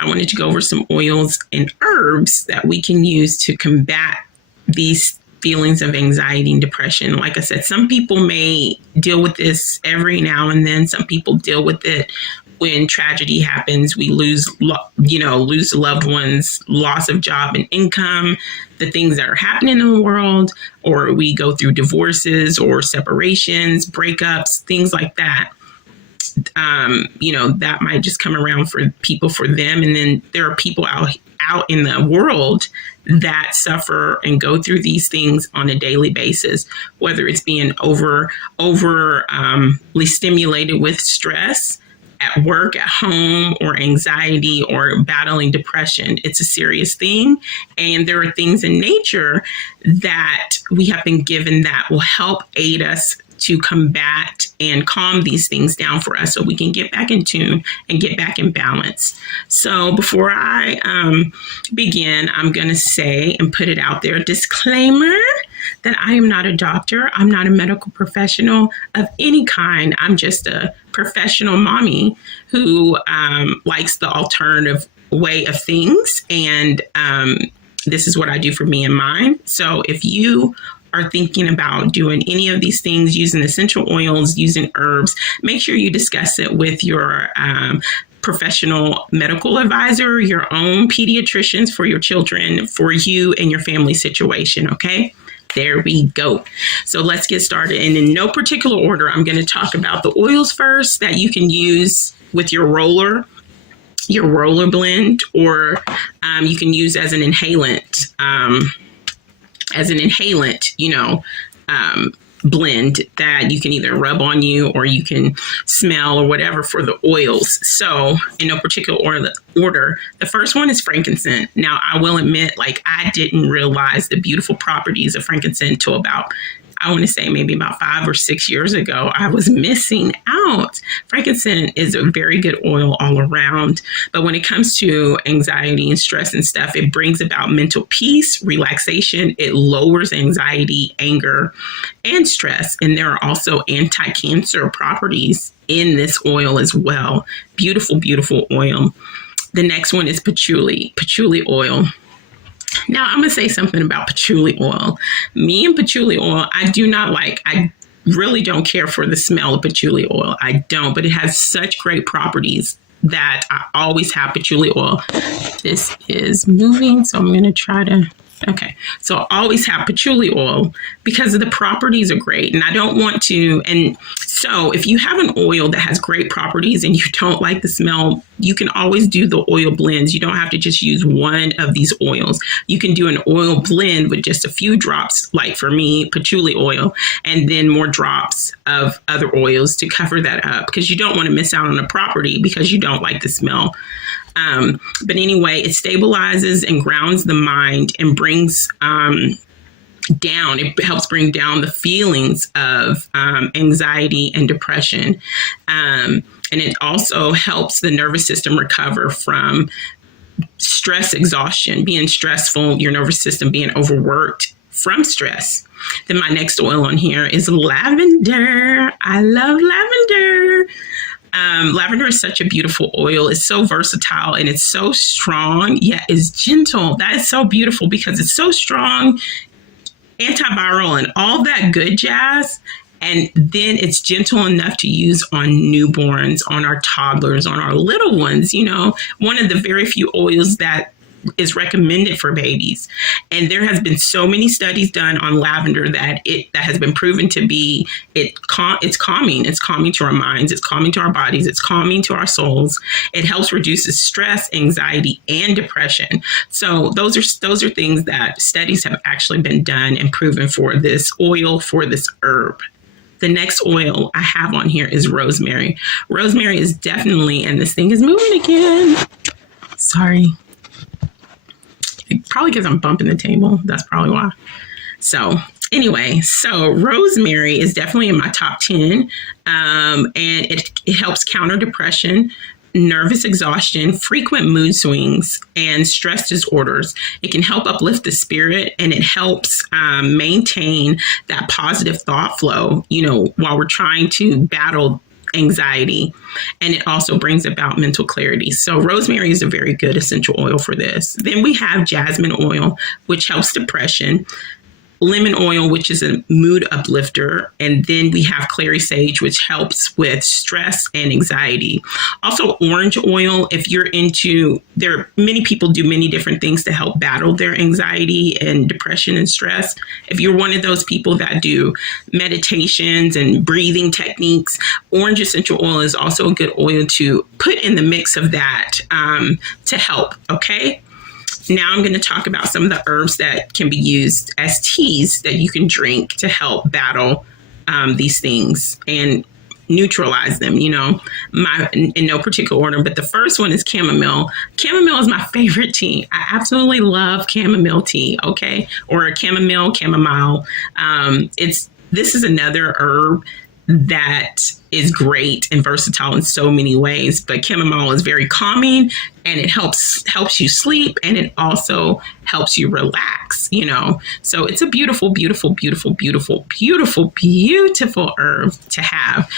I wanted to go over some oils and herbs that we can use to combat these feelings of anxiety and depression. Like I said, some people may deal with this every now and then. Some people deal with it when tragedy happens. We lose loved ones, loss of job and income, the things that are happening in the world, or we go through divorces or separations, breakups, things like that. That might just come around for them. And then there are people out in the world that suffer and go through these things on a daily basis, whether it's being overly stimulated with stress at work, at home, or anxiety, or battling depression. It's a serious thing. And there are things in nature that we have been given that will help aid us to combat and calm these things down for us so we can get back in tune and get back in balance. So before I begin, I'm going to say and put it out there, disclaimer, that I am not a doctor. I'm not a medical professional of any kind. I'm just a professional mommy who likes the alternative way of things. And this is what I do for me and mine. So if you are thinking about doing any of these things, using essential oils, using herbs, make sure you discuss it with your professional medical advisor, your own pediatricians for your children, for you and your family situation. Okay, there we go. So let's get started. And in no particular order, I'm going to talk about the oils first that you can use with your roller blend, or you can use as an inhalant. Blend that you can either rub on you or you can smell or whatever for the oils. So in no particular order, the first one is frankincense. Now, I will admit, I didn't realize the beautiful properties of frankincense until about, I want to say maybe about 5 or 6 years ago. I was missing out. Frankincense is a very good oil all around. But when it comes to anxiety and stress and stuff, it brings about mental peace, relaxation. It lowers anxiety, anger, and stress. And there are also anti-cancer properties in this oil as well. Beautiful, beautiful oil. The next one is patchouli oil. Now, I'm going to say something about patchouli oil. Me and patchouli oil, I do not like. I really don't care for the smell of patchouli oil. I don't, but it has such great properties that I always have patchouli oil. This is moving, so I'm going to try to... Okay, so I always have patchouli oil because the properties are great, and I don't want to. And so if you have an oil that has great properties and you don't like the smell, you can always do the oil blends. You don't have to just use one of these oils. You can do an oil blend with just a few drops, like for me, patchouli oil, and then more drops of other oils to cover that up, because you don't want to miss out on a property because you don't like the smell. But anyway, it stabilizes and grounds the mind and brings down, it helps bring down the feelings of anxiety and depression. And it also helps the nervous system recover from stress, exhaustion, being stressful, your nervous system being overworked from stress. Then my next oil on here is lavender. I love lavender. Lavender is such a beautiful oil. It's so versatile and it's so strong, yet it's gentle. That is so beautiful because it's so strong, antiviral and all that good jazz. And then it's gentle enough to use on newborns, on our toddlers, on our little ones. One of the very few oils that is recommended for babies. And there has been so many studies done on lavender that has been proven to be, it's calming. It's calming to our minds. It's calming to our bodies. It's calming to our souls. It helps reduce stress, anxiety, and depression. So those are things that studies have actually been done and proven for this oil, for this herb. The next oil I have on here is rosemary. Rosemary is definitely, and this thing is moving again. Sorry. Probably because I'm bumping the table. That's probably why. So anyway, rosemary is definitely in my top 10. And it helps counter depression, nervous exhaustion, frequent mood swings, and stress disorders. It can help uplift the spirit, and it helps maintain that positive thought flow, while we're trying to battle anxiety, and it also brings about mental clarity. So rosemary is a very good essential oil for this. Then we have jasmine oil, which helps depression. Lemon oil, which is a mood uplifter. And then we have clary sage, which helps with stress and anxiety. Also, orange oil, if you're into, many people do many different things to help battle their anxiety and depression and stress. If you're one of those people that do meditations and breathing techniques, orange essential oil is also a good oil to put in the mix of that to help, okay? Now I'm going to talk about some of the herbs that can be used as teas that you can drink to help battle these things and neutralize them, in no particular order. But the first one is chamomile. Chamomile is my favorite tea. I absolutely love chamomile tea, okay? Or chamomile. This is another herb that is great and versatile in so many ways, but chamomile is very calming, and it helps you sleep, and it also helps you relax, So it's a beautiful, beautiful, beautiful, beautiful, beautiful, beautiful herb to have.